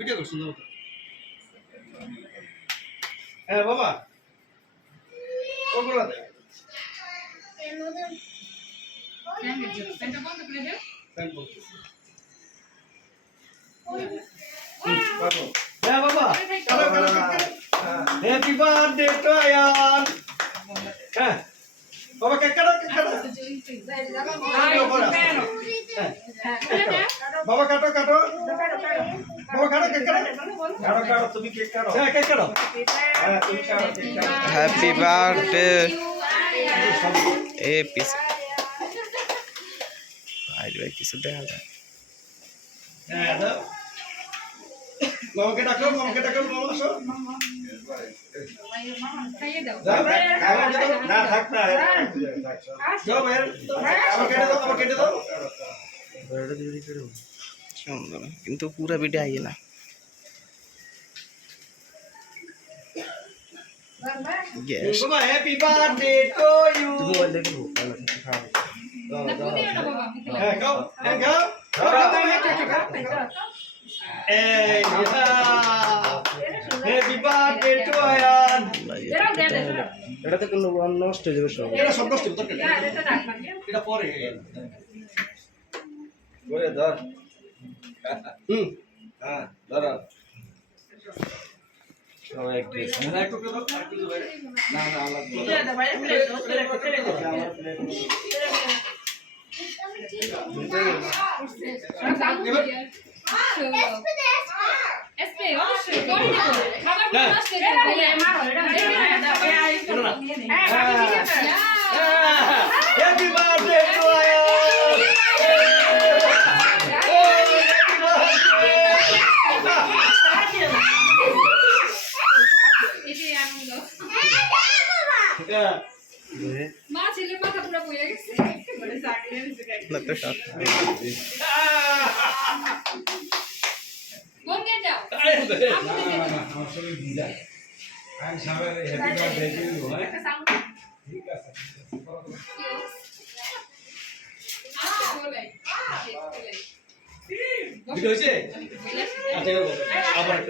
এটা করছ না হ্যাঁ বাবা কোনগুলো দে ফ্যানটা বন্ধ করে দাও ফ্যান বন্ধ বাবা হ্যাঁ বাবা কালো হ্যাপি বার্থডে টু আয়ান হ্যাঁ বাবা কেক কাটো বাবা কাটো বাবা কাটো কেক কাটো তুমি কেক কাটো হ্যাঁ কেক কাটো হ্যাঁ তুমি কাটো হ্যাপি বার্থডে এ পিস ভাই ভাই কিছু দেখা যায় হ্যাঁ দাও মামাকে ডাকো মামা আসো খাইয়ে দাও না থাক না যাও ভাই আমার কেটে দাও সুন্দর কিন্তু পুরা ভিডিও আইয়ে না গ্যাস বাবা হ্যাপি বার্থডে টু ইউ হ্যাঁ গাও এই হ্যাপি বার্থডে টু আয়ান এটা তো কোনো নষ্ট হয়ে যাবে সব এটা সব নষ্ট হতো এটা পরে ওরে ধর হ্যাঁ ধর সবাই একটু না একটু দাও একটু দাও না আলাদা হ্যাপি বার্থডে টু আয়ান মা ছেলের মাথা পুরো বইয়া গেছে না তো সব কোন দিয়ে যাও আমার শরীর ভিজা আমি সবাই হ্যাপি বার্থডে টু ইউ একটা সাউন্ড ঠিক আছে বলে ভিডিও হয়েছে আচ্ছা আবার